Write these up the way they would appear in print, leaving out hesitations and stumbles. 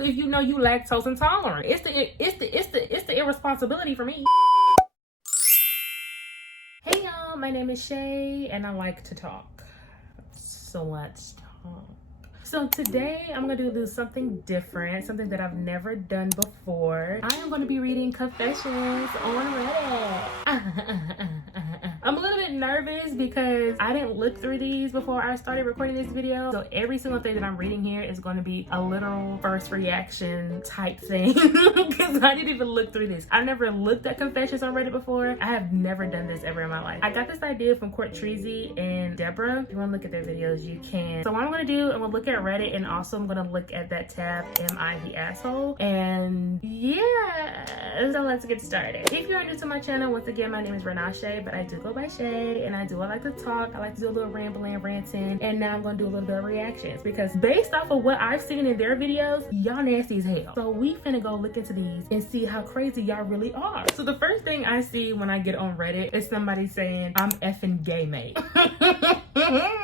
cereal if you know you lactose intolerant. It's the irresponsibility for me. Hey y'all, my name is Shay and I like to talk. So let's talk. So today I'm gonna do something different, something that I've never done before. I am gonna be reading confessions on Reddit. I'm a little bit nervous because I didn't look through these before I started recording this video. So every single thing that I'm reading here is going to be a literal first reaction type thing because I didn't even look through this. I've never looked at confessions on Reddit before. I have never done this ever in my life. I got this idea from Court Treasy and Deborah. If you want to look at their videos, you can. So what I'm going to do, I'm going to look at Reddit and also I'm going to look at that tab, Am I the Asshole? And yeah, so let's get started. If you're new to my channel, once again, my name is It'sShaeShae, but I do go by Shay, and I like to talk. I like to do a little rambling, ranting, and now I'm gonna do a little bit of reactions because based off of what I've seen in their videos, y'all nasty as hell. So we finna go look into these and see how crazy y'all really are. So the first thing I see when I get on Reddit is somebody saying, I'm effing gay, mate.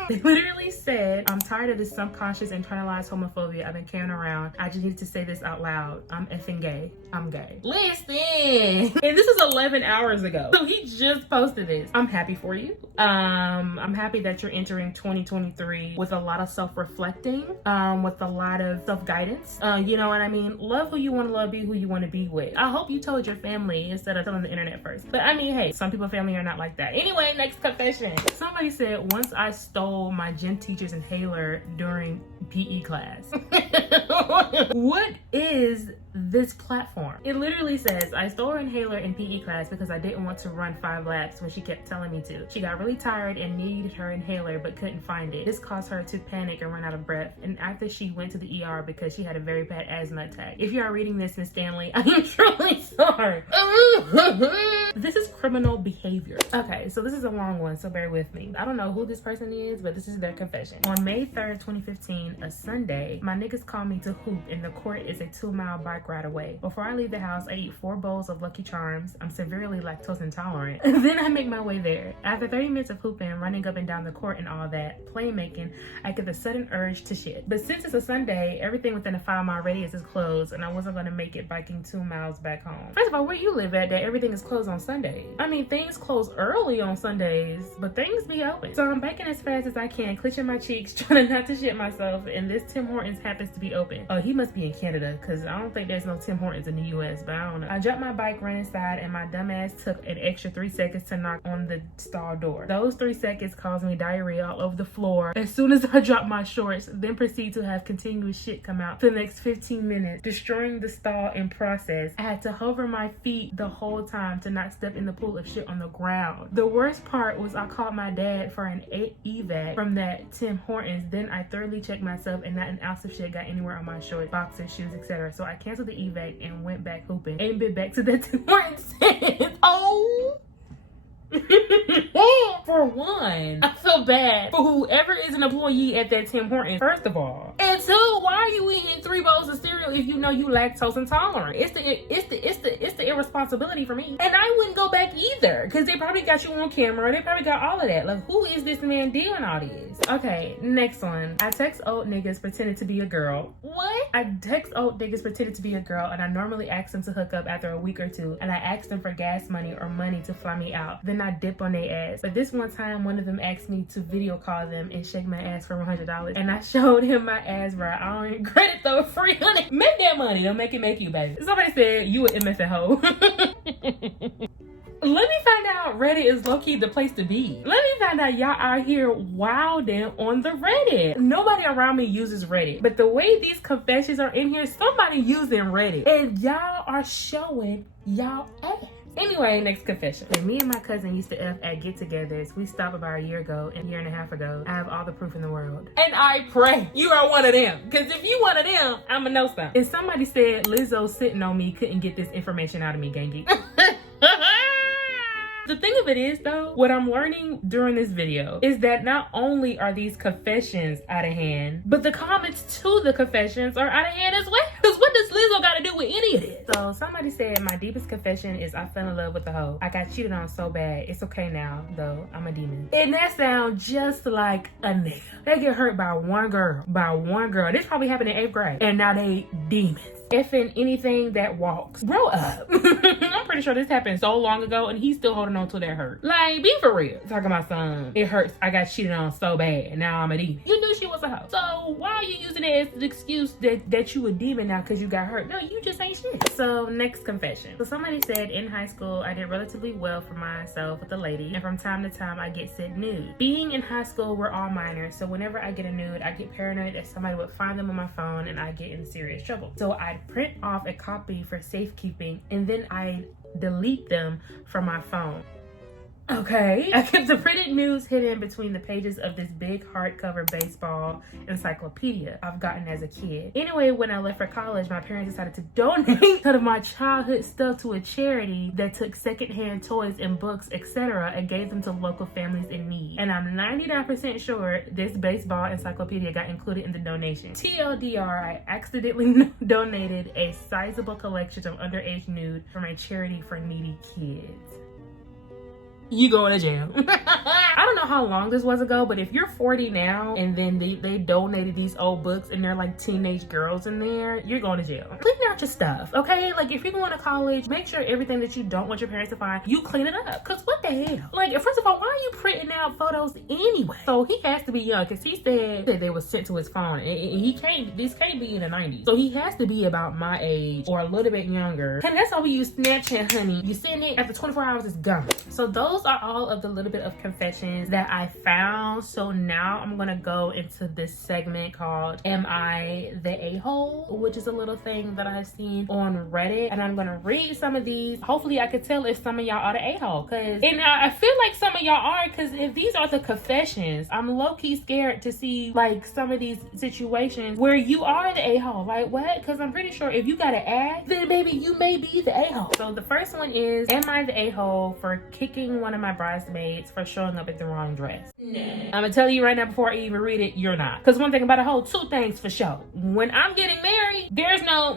They literally said, I'm tired of this subconscious internalized homophobia I've been carrying around. I just needed to say this out loud. I'm effing gay. I'm gay. Listen. And this is 11 hours ago. So he just posted this. I'm happy for you. I'm happy that you're entering 2023 with a lot of self-reflecting, with a lot of self-guidance. You know what I mean? Love who you want to love, be who you want to be with. I hope you told your family instead of telling the internet first. But I mean, hey, some people's family are not like that. Anyway, next confession. Somebody said, once I stole my gym teacher's inhaler during PE class. What is this platform? It literally says, I stole her inhaler in PE class because I didn't want to run 5 laps when she kept telling me to. She got really tired and needed her inhaler but couldn't find it. This caused her to panic and run out of breath. And after she went to the ER because she had a very bad asthma attack. If you are reading this, Miss Stanley, I am truly sorry. This is criminal behavior. Okay, so this is a long one, so bear with me. I don't know who this person is, but this is their confession. On May 3rd, 2015, a Sunday, my niggas called me to hoop and the court is a 2-mile bike ride away. Before I leave the house, I eat 4 bowls of Lucky Charms. I'm severely lactose intolerant. Then I make my way there. After 30 minutes of hooping, running up and down the court and all that, playmaking, I get the sudden urge to shit. But since it's a Sunday, everything within a 5-mile radius is closed and I wasn't gonna make it biking 2 miles back home. First of all, where you live at that everything is closed on Sundays? I mean, things close early on Sundays, but things be open. So I'm biking as fast as I can, clenching my cheeks, trying not to shit myself, and this Tim Hortons happens to be open. Oh, he must be in Canada, because I don't think there's no Tim Hortons in the US, but I don't know. I dropped my bike, ran inside, and my dumbass took an extra 3 seconds to knock on the stall door. Those 3 seconds caused me diarrhea all over the floor. As soon as I dropped my shorts, then proceed to have continuous shit come out for the next 15 minutes, destroying the stall in process. I had to hover my feet the whole time to not step in the pool of shit on the ground. The worst part was I called my dad for an evac from that Tim Hortons. Then I thoroughly checked myself and not an ounce of shit got anywhere on my shorts, boxers, shoes, etc. So I canceled the evac and went back hooping. Ain't been back to that Tim Hortons since. Oh! For one, I feel bad for whoever is an employee at that Tim Hortons, first of all. And 2, why are you eating 3 bowls of cereal if you know you lactose intolerant? It's the irresponsibility for me. And I wouldn't go back either, because they probably got you on camera. They probably got all of that. Like, who is this man doing all this? Okay, next one. I text old niggas pretending to be a girl. What? I text old niggas pretending to be a girl, and I normally ask them to hook up after a week or 2, and I ask them for gas money or money to fly me out. Then I dip on their ass. But this one time, one of them asked me to video call them and shake my ass for $100. And I showed him my ass, bro. I don't even credit though, free honey. Make that money. Don't make it make you, baby. Somebody said you an MFA hoe. Let me find out Reddit is low-key the place to be. Let me find out y'all out here wilding on the Reddit. Nobody around me uses Reddit, but the way these confessions are in here, somebody using Reddit. And y'all are showing y'all ass. Anyway, next confession. When me and my cousin used to F at get-togethers, we stopped about a year ago and a year and a half ago. I have all the proof in the world. And I pray you are one of them. Because if you one of them, I'ma know something. And somebody said Lizzo sitting on me couldn't get this information out of me, gangy. The thing of it is though, what I'm learning during this video is that not only are these confessions out of hand, but the comments to the confessions are out of hand as well. Because what does Lizzo got to do do with any of this. So somebody said, my deepest confession is I fell in love with the hoe. I got cheated on so bad. It's okay now, though. I'm a demon. And that sounds just like a nigga. They get hurt by one girl. By one girl. This probably happened in 8th grade. And now they demons. Effing anything that walks. Grow up. I'm pretty sure this happened so long ago and he's still holding on to that hurt. Like, be for real. Talking about some, it hurts. I got cheated on so bad and now I'm a demon. You knew she was a hoe. So why are you using it as an excuse that you a demon now because you got hurt? No, you just ain't shit. So next confession. So somebody said in high school, I did relatively well for myself with a lady, and from time to time I get sent nude. Being in high school, we're all minors, so whenever I get a nude, I get paranoid that somebody would find them on my phone and I get in serious trouble. So I'd print off a copy for safekeeping and then I'd delete them from my phone. Okay. I kept the printed news hidden between the pages of this big hardcover baseball encyclopedia I've gotten as a kid. Anyway, when I left for college, my parents decided to donate some of my childhood stuff to a charity that took secondhand toys and books, etc., and gave them to local families in need. And I'm 99% sure this baseball encyclopedia got included in the donation. TLDR, I accidentally donated a sizable collection of underage nude from a charity for needy kids. You going to jail. I don't know how long this was ago, but if you're 40 now and then they donated these old books and they're like teenage girls in there, you're going to jail. Clean out your stuff, okay? Like if you're going to college, make sure everything that you don't want your parents to find, you clean it up. Cause what the hell? Like, first of all, why are you printing out photos anyway? So he has to be young, cause he said that they were sent to his phone. And this can't be in the 90s. So he has to be about my age or a little bit younger. And that's how we use Snapchat, honey. You send it, after 24 hours, it's gone. So those are all of the little bit of confessions that I found. So now I'm gonna go into this segment called Am I the A-hole? Which is a little thing that I've seen on Reddit, and I'm gonna read some of these. Hopefully I could tell if some of y'all are the A-hole, and I feel like some of y'all are, because if these are the confessions, I'm low-key scared to see like some of these situations where you are the A-hole. Like what? Because I'm pretty sure if you gotta ask, then maybe you may be the A-hole. So the first one is, am I the A-hole for kicking one of my bridesmaids for showing up at the wrong dress? No. I'm gonna tell you right now before I even read it, you're not. Because one thing about a hoe, two things for sure. When I'm getting married, there's no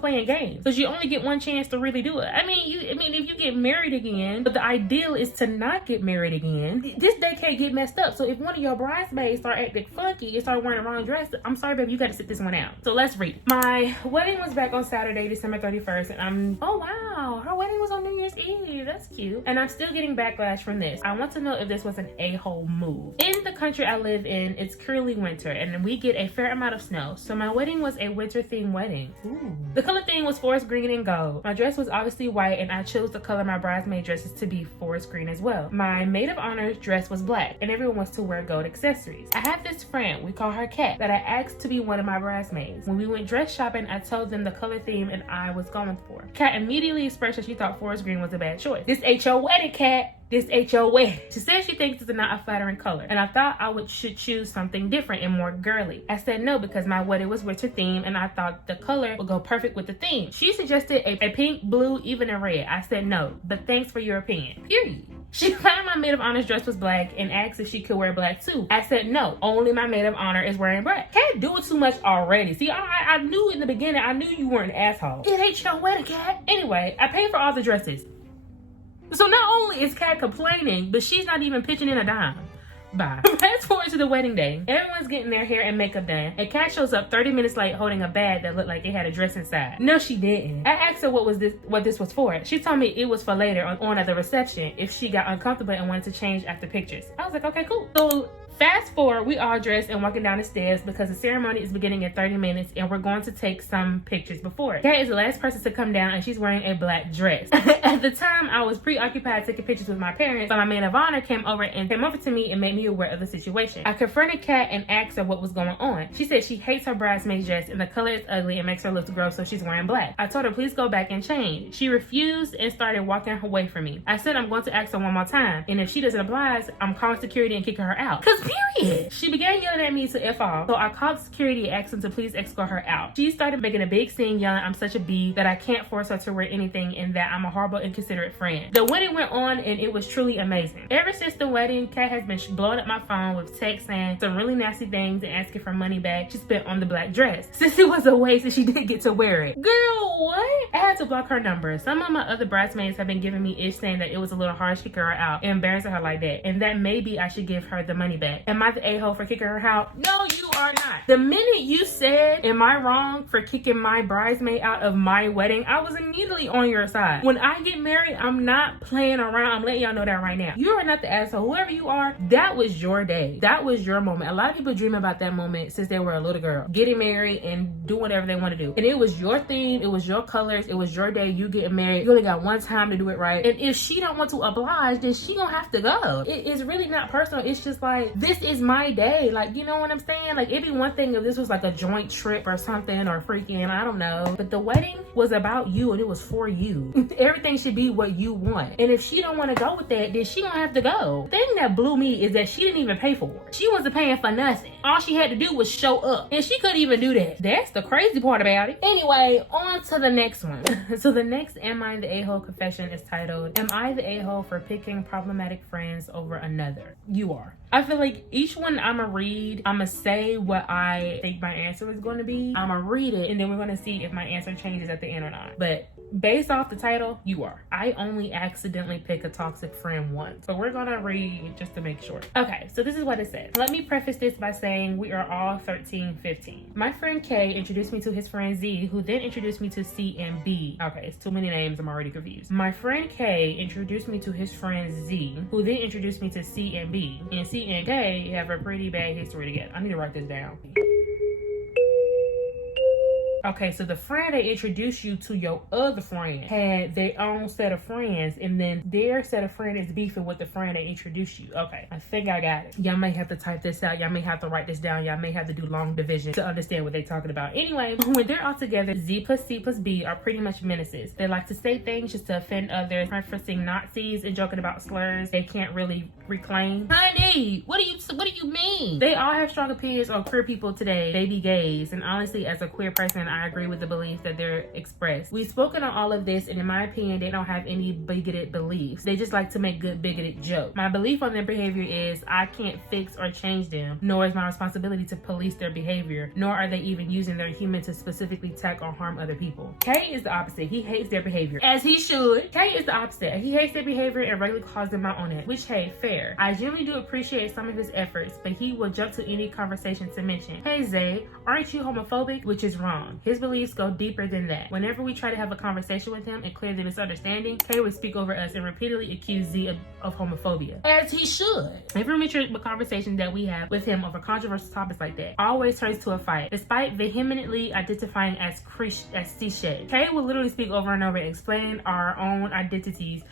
playing games. Because you only get one chance to really do it. I mean, if you get married again, but the ideal is to not get married again, this day can't get messed up. So if one of your bridesmaids start acting funky and start wearing the wrong dress, I'm sorry, baby, you gotta sit this one out. So let's read it. My wedding was back on Saturday, December 31st, and oh wow, her wedding was on New Year's Eve. That's cute. And I'm still getting backlash from this. I want to know if this was an a-hole move. In the country I live in, it's currently winter and we get a fair amount of snow. So my wedding was a winter themed wedding. Ooh. The color theme was forest green and gold. My dress was obviously white and I chose to color my bridesmaid dresses to be forest green as well. My maid of honor dress was black and everyone was to wear gold accessories. I have this friend, we call her Kat, that I asked to be one of my bridesmaids. When we went dress shopping, I told them the color theme and I was going for. Kat immediately expressed that she thought forest green was a bad choice. This ain't your wedding, Kat. This ain't your wedding. She said she thinks it's not a flattering color, and I thought I should choose something different and more girly. I said no because my wedding was winter themed and I thought the color would go perfect with the theme. She suggested a pink, blue, even a red. I said no, but thanks for your opinion. Period. She found my maid of honor's dress was black and asked if she could wear black too. I said no, only my maid of honor is wearing black. Can't do it too much already. See, I knew in the beginning, I knew you weren't an asshole. It ain't your wedding, Kat. Anyway, I paid for all the dresses. So not only is Kat complaining, but she's not even pitching in a dime. Bye. Fast forward to the wedding day. Everyone's getting their hair and makeup done, and Kat shows up 30 minutes late holding a bag that looked like it had a dress inside. No, she didn't. I asked her what this was for. She told me it was for later on at the reception if she got uncomfortable and wanted to change after pictures. I was like, okay, cool. So fast forward, we all dressed and walking down the stairs because the ceremony is beginning in 30 minutes and we're going to take some pictures before it. Kat is the last person to come down and she's wearing a black dress. At the time, I was preoccupied taking pictures with my parents, but my maid of honor came over to me and made me aware of the situation. I confronted Kat and asked her what was going on. She said she hates her bridesmaid's dress and the color is ugly and makes her look gross, so she's wearing black. I told her please go back and change. She refused and started walking away from me. I said I'm going to ask her one more time, and if she doesn't oblige, I'm calling security and kicking her out. Cause Period. She began yelling at me to F off. So I called security and asked them to please escort her out. She started making a big scene yelling I'm such a B, that I can't force her to wear anything, and that I'm a horrible, inconsiderate friend. The wedding went on and it was truly amazing. Ever since the wedding, Kay has been blowing up my phone with texts saying some really nasty things and asking for money back she spent on the black dress, since it was a waste and she didn't get to wear it. Girl, what? I had to block her number. Some of my other bridesmaids have been giving me ish saying that it was a little harsh kicking her out and embarrassing her like that, and that maybe I should give her the money back. Am I the a-hole for kicking her out? No, you are not. The minute you said, am I wrong for kicking my bridesmaid out of my wedding, I was immediately on your side. When I get married, I'm not playing around. I'm letting y'all know that right now. You are not the asshole. Whoever you are, that was your day. That was your moment. A lot of people dream about that moment since they were a little girl, getting married and doing whatever they want to do. And it was your theme. It was your colors. It was your day. You getting married. You only got one time to do it right. And if she don't want to oblige, then she gonna have to go. It's really not personal. It's just like, this is my day. Like, you know what I'm saying? Like, it'd be one thing if this was like a joint trip or something, or freaking, I don't know. But the wedding was about you and it was for you. Everything should be what you want. And if she don't want to go with that, then she gonna have to go. The thing that blew me is that she didn't even pay for it. She wasn't paying for nothing. All she had to do was show up. And she couldn't even do that. That's the crazy part about it. Anyway, on to the next one. So the next Am I the A-hole confession is titled, Am I the A-hole for picking problematic friends over another? You are. I feel like each one I'ma read, I'ma say what I think my answer is going to be. I'ma read it, and then we're going to see if my answer changes at the end or not. But based off the title, you are. I only accidentally pick a toxic friend once. So we're gonna read just to make sure. Okay, so this is what it says. Let me preface this by saying we are all 13, 15. My friend K introduced me to his friend Z, who then introduced me to C and B. Okay, it's too many names, I'm already confused. My friend K introduced me to his friend Z, who then introduced me to C and B. And C and K have a pretty bad history together. I need to write this down. Okay, so the friend that introduced you to your other friend had their own set of friends, and then their set of friends is beefing with the friend that introduced you. Okay, I think I got it. Y'all may have to type this out. Y'all may have to write this down. Y'all may have to do long division to understand what they're talking about. Anyway, when they're all together, Z plus C plus B are pretty much menaces. They like to say things just to offend others, referencing Nazis and joking about slurs they can't really reclaim. Honey, what do you mean? They all have strong opinions on queer people today. They be gays, and honestly, as a queer person, I agree with the beliefs that they're expressed. We've spoken on all of this, and in my opinion, they don't have any bigoted beliefs. They just like to make good bigoted jokes. My belief on their behavior is I can't fix or change them, nor is my responsibility to police their behavior, nor are they even using their human to specifically attack or harm other people. K is the opposite. He hates their behavior, as he should. K is the opposite. He hates their behavior and regularly calls them out on it, which, hey, fair. I generally do appreciate some of his efforts, but he will jump to any conversation to mention, hey Zay, aren't you homophobic? Which is wrong. His beliefs go deeper than that. Whenever we try to have a conversation with him and clear the misunderstanding, Kay would speak over us and repeatedly accuse Z of homophobia, as he should. Every mature conversation that we have with him over controversial topics like that always turns to a fight, despite vehemently identifying as cliché. Kay will literally speak over and over and explain our own identities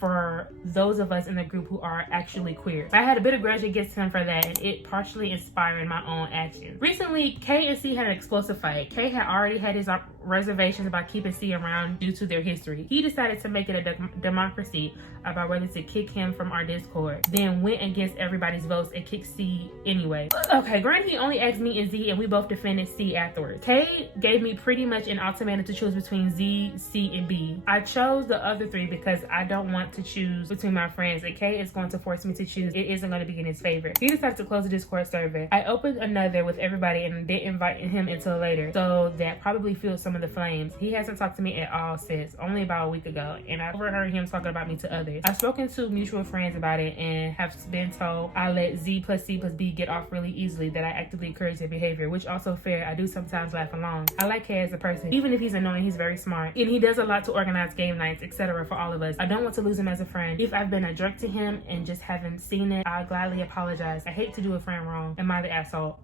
for those of us in the group who are actually queer. I had a bit of grudge against him for that, and it partially inspired my own actions. Recently, K and C had an explosive fight. K had already had his reservations about keeping C around due to their history. He decided to make it a democracy about whether to kick him from our Discord, then went against everybody's votes and kicked C anyway. Okay, granted, he only asked me and Z, and we both defended C afterwards. K gave me pretty much an ultimatum to choose between Z, C, and B. I chose the other three because I don't want to choose between my friends, and K is going to force me to choose. It isn't going to be in his favor. He decided to close the Discord server. I opened another with everybody and didn't invite him until later, so that probably fueled some of the flames. He hasn't talked to me at all since, only about a week ago, and I overheard him talking about me to others. I've spoken to mutual friends about it and have been told I let Z plus C plus B get off really easily, that I actively encourage their behavior, which also fair. I do sometimes laugh along. I like K as a person. Even if he's annoying, he's very smart, and he does a lot to organize game nights, etc. for all of us. I don't want to lose him as a friend. If I've been a jerk to him and just haven't seen it, I'll gladly apologize. I hate to do a friend wrong. Am I the asshole?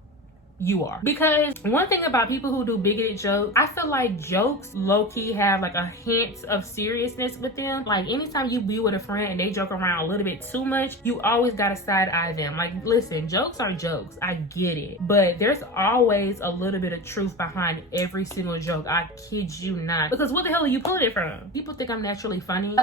You are. Because one thing about people who do bigoted jokes, I feel like jokes low-key have like a hint of seriousness with them. Like anytime you be with a friend and they joke around a little bit too much, you always gotta side-eye them. Like, listen, jokes are jokes. I get it. But there's always a little bit of truth behind every single joke. I kid you not. Because what the hell are you pulling it from? People think I'm naturally funny.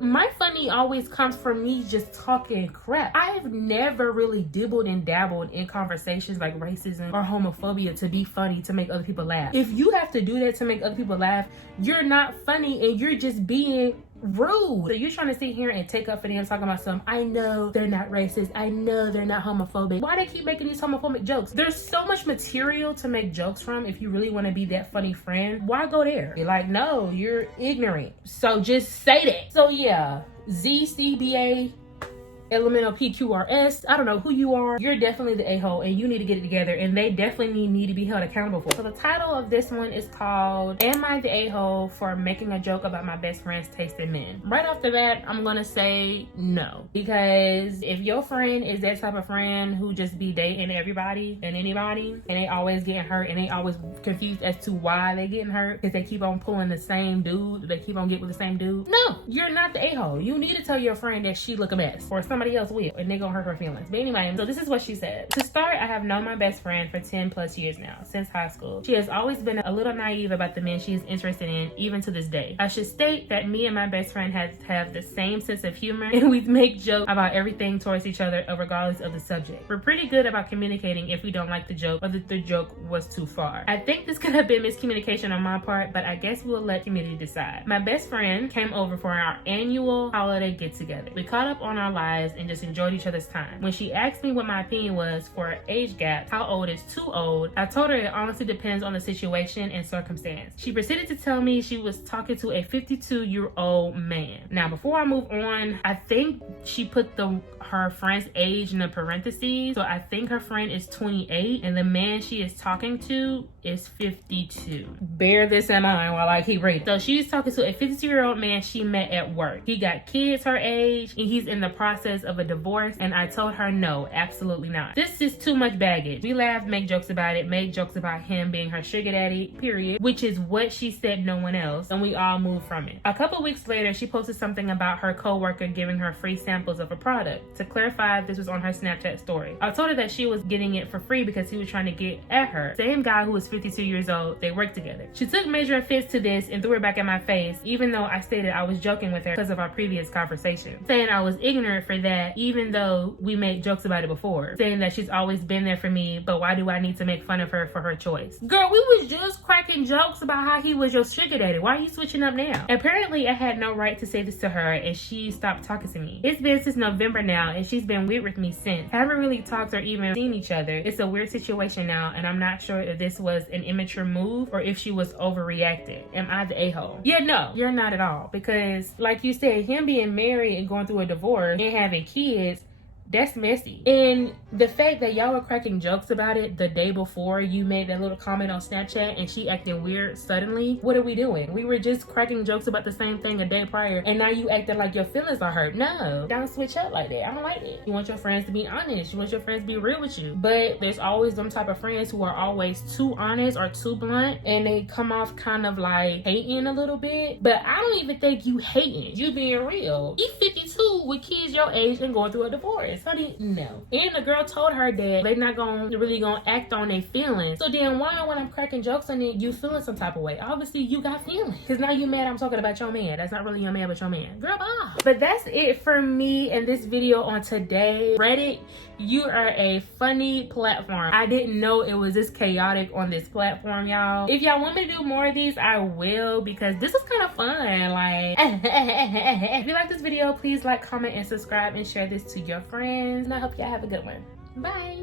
My funny always comes from me just talking crap. I've never really dibbled and dabbled in conversations like racism or homophobia to be funny, to make other people laugh. If you have to do that to make other people laugh, you're not funny and you're just being rude. So you're trying to sit here and take up for them talking about something. I know they're not racist. I know they're not homophobic. Why they keep making these homophobic jokes? There's so much material to make jokes from if you really want to be that funny friend. Why go there? You're like, no, you're ignorant. So just say that. So yeah, ZCBA, elemental PQRS, I don't know who you are. You're definitely the a-hole and you need to get it together, and they definitely need to be held accountable for. So the title of this one is called, Am I the a-hole for making a joke about my best friend's taste in men? Right off the bat, I'm gonna say no. Because if your friend is that type of friend who just be dating everybody and anybody, and they always getting hurt, and they always confused as to why they getting hurt, because they keep on pulling the same dude, they keep on getting with the same dude. No, you're not the a-hole. You need to tell your friend that she look a mess, or somebody else will, and they gonna hurt her feelings. But anyway, so this is what she said. To start, I have known my best friend for 10 plus years now, since high school. She has always been a little naive about the men she is interested in, even to this day. I should state that me and my best friend have the same sense of humor, and we make jokes about everything towards each other, regardless of the subject. We're pretty good about communicating if we don't like the joke, or that the joke was too far. I think this could have been miscommunication on my part, but I guess we'll let community decide. My best friend came over for our annual holiday get-together. We caught up on our lives and just enjoyed each other's time. When she asked me what my opinion was for an age gap, how old is too old, I told her it honestly depends on the situation and circumstance. She proceeded to tell me she was talking to a 52-year-old man. Now, before I move on, I think she put her friend's age in the parentheses, so I think her friend is 28 and the man she is talking to is 52. Bear this in mind while I keep reading. So she's talking to a 52-year-old man she met at work. He got kids her age and he's in the process of a divorce, and I told her no, absolutely not. This is too much baggage. We laughed, make jokes about it, made jokes about him being her sugar daddy, period, which is what she said, no one else, and we all moved from it. A couple weeks later, she posted something about her coworker giving her free samples of a product. To clarify, this was on her Snapchat story. I told her that she was getting it for free because he was trying to get at her. Same guy who was 52 years old, they worked together. She took major offense to this and threw it back in my face, even though I stated I was joking with her because of our previous conversation, saying I was ignorant for that, even though we made jokes about it before, saying that she's always been there for me, but why do I need to make fun of her for her choice? Girl, we was just cracking jokes about how he was your sugar daddy. Why are you switching up now? Apparently, I had no right to say this to her, and she stopped talking to me. It's been since November now, and she's been weird with me since. Haven't really talked or even seen each other. It's a weird situation now, and I'm not sure if this was an immature move or if she was overreacting. Am I the a-hole? Yeah, no, you're not at all, because like you said, him being married and going through a divorce and having kids, that's messy. And the fact that y'all were cracking jokes about it the day before you made that little comment on Snapchat and she acting weird suddenly, what are we doing? We were just cracking jokes about the same thing a day prior, and now you acting like your feelings are hurt. No, don't switch up like that. I don't like it. You want your friends to be honest. You want your friends to be real with you. But there's always them type of friends who are always too honest or too blunt, and they come off kind of like hating a little bit. But I don't even think you hating. You being real. You 52 with kids your age and going through a divorce. Honey, no. And the girl told her that they're not really gonna act on their feelings. So then why, when I'm cracking jokes on it, you feeling some type of way? Obviously you got feelings, because now you mad I'm talking about your man. That's not really your man, but your man. Girl, bye. But that's it for me in this video on today. Reddit, you are a funny platform. I didn't know it was this chaotic on this platform, y'all. If y'all want me to do more of these, I will, because this is kind of fun. Like, if you like this video, please like, comment, and subscribe, and share this to your friends. And I hope y'all have a good one. Bye.